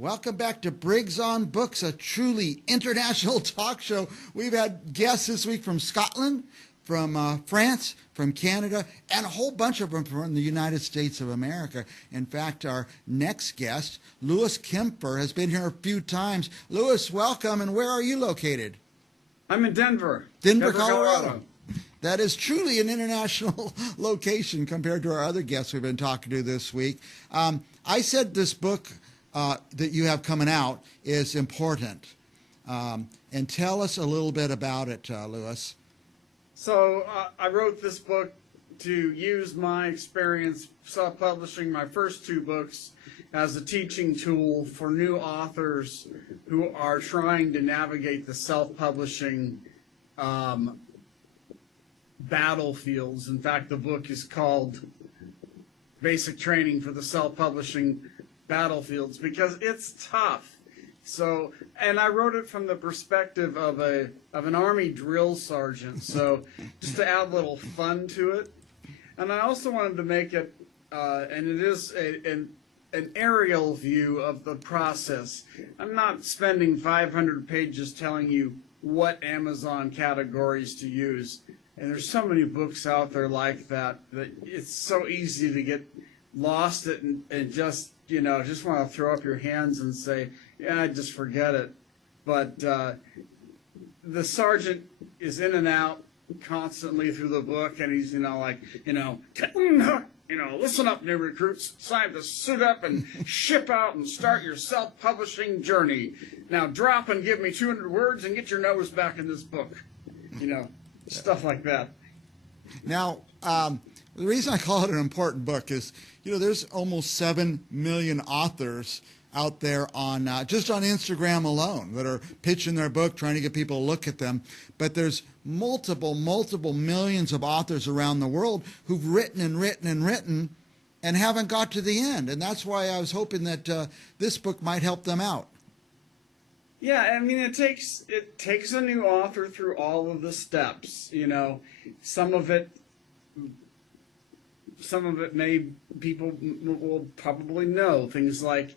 Welcome back to Briggs on Books, a truly international talk show. We've had guests this week from Scotland, from France, from Canada, and a whole bunch of them from the United States of America. In fact, our next guest, Louis Kempfer, has been here a few times. Louis, welcome, and where are you located? I'm in Denver. Denver, Colorado. That is truly an international location compared to our other guests we've been talking to this week. I said this book that you have coming out is important. And tell us a little bit about it, Louis. So I wrote this book to use my experience self-publishing my first two books as a teaching tool for new authors who are trying to navigate the self-publishing battlefields. In fact, the book is called Basic Training for the Self-Publishing Battlefields because it's tough. So, and I wrote it from the perspective of an Army drill sergeant. So, just to add a little fun to it, and I also wanted to make it, and it is an aerial view of the process. I'm not spending 500 pages telling you what Amazon categories to use. And there's so many books out there like that it's so easy to get lost it and just, just want to throw up your hands and say, yeah, just forget it. But the sergeant is in and out constantly through the book, and he's, listen up, new recruits. It's time to suit up and ship out and start your self-publishing journey. Now drop and give me 200 words and get your nose back in this book. Stuff like that. Now, the reason I call it an important book is, there's almost 7 million authors out there on just on Instagram alone that are pitching their book, trying to get people to look at them. But there's multiple millions of authors around the world who've written and haven't got to the end. And that's why I was hoping that this book might help them out. Yeah, I mean, it takes a new author through all of the steps. Some of it people will probably know, things like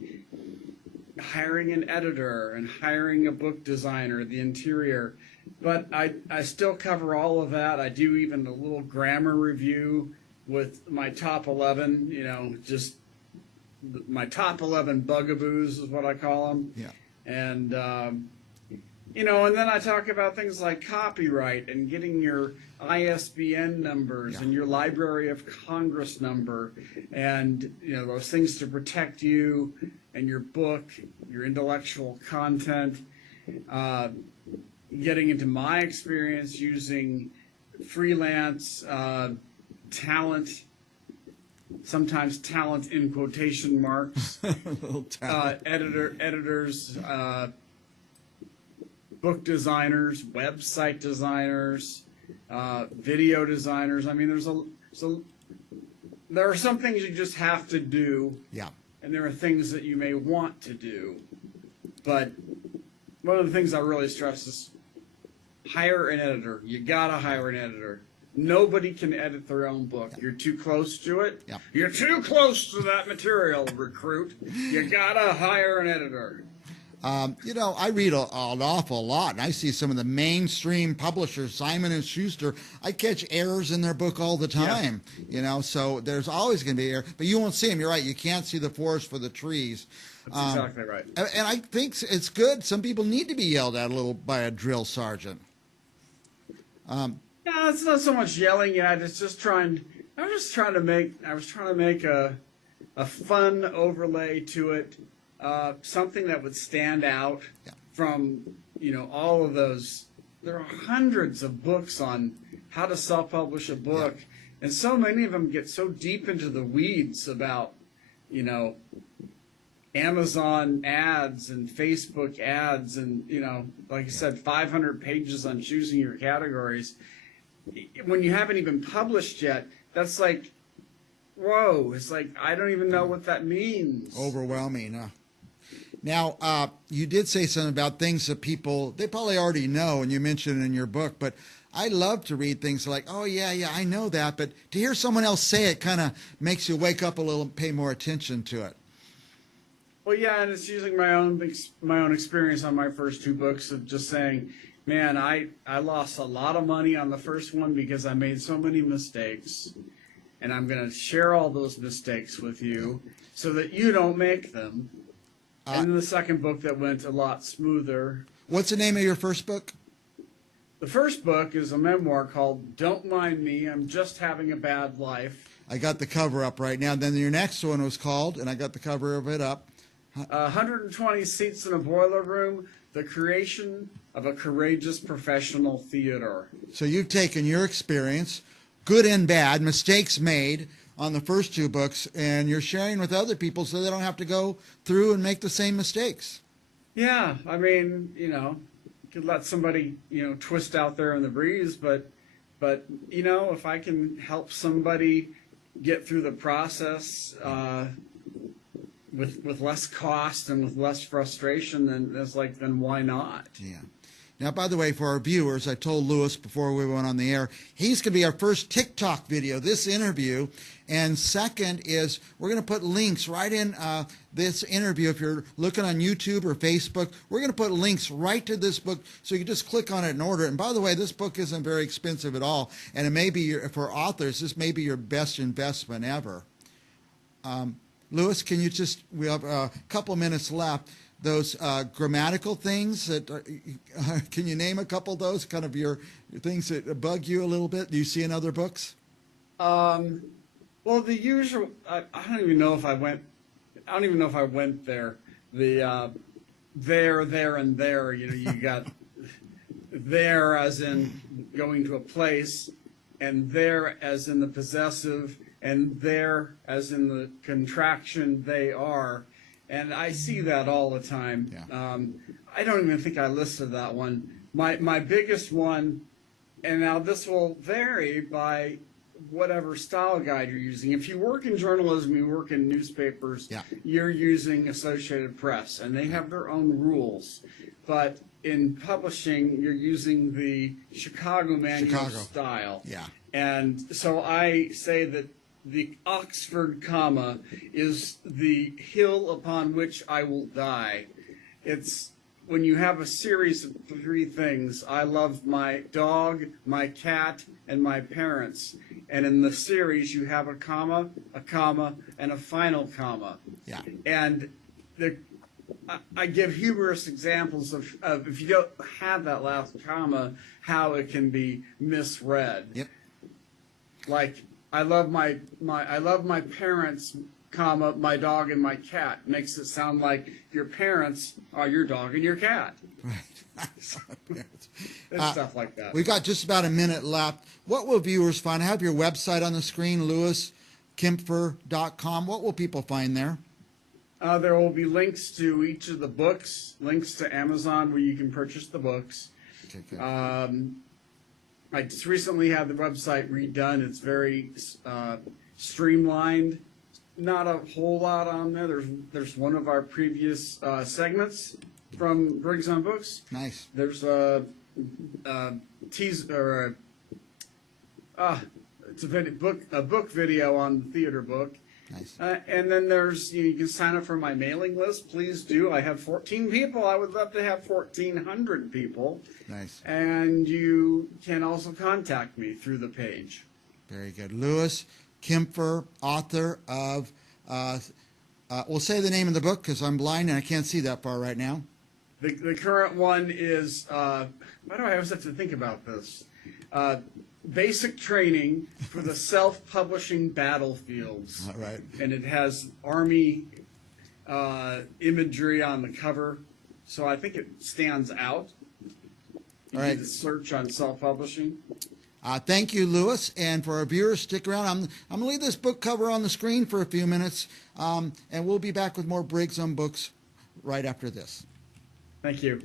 hiring an editor and hiring a book designer, the interior. But I still cover all of that. I do even a little grammar review with my top 11. Just my top 11 bugaboos is what I call them. Yeah. And, and then I talk about things like copyright and getting your ISBN numbers and your Library of Congress number and, those things to protect you and your book, your intellectual content, getting into my experience using freelance talent, sometimes talent in quotation marks, editors, book designers, website designers, video designers. I mean, there are some things you just have to do, and there are things that you may want to do. But one of the things I really stress is hire an editor. You gotta hire an editor. Nobody can edit their own book. You're too close to it. You're too close to that material, recruit. You gotta hire an editor. I read an awful lot, and I see some of the mainstream publishers, Simon & Schuster, I catch errors in their book all the time, so there's always going to be error. But you won't see them. You're right. You can't see the forest for the trees. That's exactly right. And I think it's good. Some people need to be yelled at a little by a drill sergeant. Yeah, it's not so much yelling at. It's just I was trying to make a fun overlay to it. Something that would stand out from, all of those. There are hundreds of books on how to self-publish a book, and so many of them get so deep into the weeds about, Amazon ads and Facebook ads and, like I said, 500 pages on choosing your categories. When you haven't even published yet, that's like, whoa, it's like, I don't even know what that means. Overwhelming, huh? Now, you did say something about things that they probably already know, and you mentioned it in your book, but I love to read things like, oh, yeah, I know that, but to hear someone else say it kind of makes you wake up a little and pay more attention to it. Well, yeah, and it's using my own experience on my first two books of just saying, man, I lost a lot of money on the first one because I made so many mistakes, and I'm going to share all those mistakes with you so that you don't make them. And then the second book that went a lot smoother. What's the name of your first book? The first book is a memoir called Don't Mind Me, I'm Just Having a Bad Life. I got the cover up right now. Then your next one was called, and I got the cover of it up. 120 Seats in a Boiler Room, The Creation of a Courageous Professional Theater. So you've taken your experience, good and bad, mistakes made on the first two books, and you're sharing with other people so they don't have to go through and make the same mistakes. Yeah, I mean, you could let somebody, twist out there in the breeze, but if I can help somebody get through the process with less cost and with less frustration, then why not? Yeah. Now, by the way, for our viewers, I told Lewis before we went on the air, he's going to be our first TikTok video, this interview. And second is we're going to put links right in this interview. If you're looking on YouTube or Facebook, we're going to put links right to this book so you can just click on it and order it. And by the way, this book isn't very expensive at all. And it may be, for authors, this may be your best investment ever. Lewis, can you we have a couple minutes left. Those grammatical things that can you name a couple of those kind of your things that bug you a little bit? Do you see in other books? Well, the usual. I don't even know if I went. I don't even know if I went there. The there, and there. You got there as in going to a place, and there as in the possessive, and there as in the contraction. They are. And I see that all the time. Yeah. I don't even think I listed that one. My biggest one, and now this will vary by whatever style guide you're using. If you work in journalism, you work in newspapers, Yeah. You're using Associated Press, and they have their own rules. But in publishing, you're using the Chicago manual style. Yeah. And so I say that the Oxford comma is the hill upon which I will die. It's when you have a series of three things. I love my dog, my cat, and my parents. And in the series, you have a comma, and a final comma. Yeah. And I give humorous examples of if you don't have that last comma, how it can be misread. Yep. Like, I love my parents, comma, my dog and my cat. Makes it sound like your parents are your dog and your cat. Right. It's stuff like that. We've got just about a minute left. What will viewers find? I have your website on the screen, lewiskempfer.com. What will people find there? There will be links to each of the books, links to Amazon where you can purchase the books. Okay, good. I just recently had the website redone. It's very streamlined. Not a whole lot on there. There's one of our previous segments from Briggs on Books. Nice. There's a teaser, it's a book video on the theater book. Nice. And then you can sign up for my mailing list. Please do. I have 14 people. I would love to have 1,400 people. Nice. And you can also contact me through the page. Very good. Lewis Kempfer, author of, we'll say the name of the book because I'm blind and I can't see that far right now. The current one is, why do I always have to think about this? Basic Training for the Self-Publishing Battlefields. All right. And it has Army imagery on the cover, so I think it stands out. You All right. need to search on self-publishing. Thank you, Lewis. And for our viewers, stick around. I'm going to leave this book cover on the screen for a few minutes, and we'll be back with more Briggs on Books right after this. Thank you.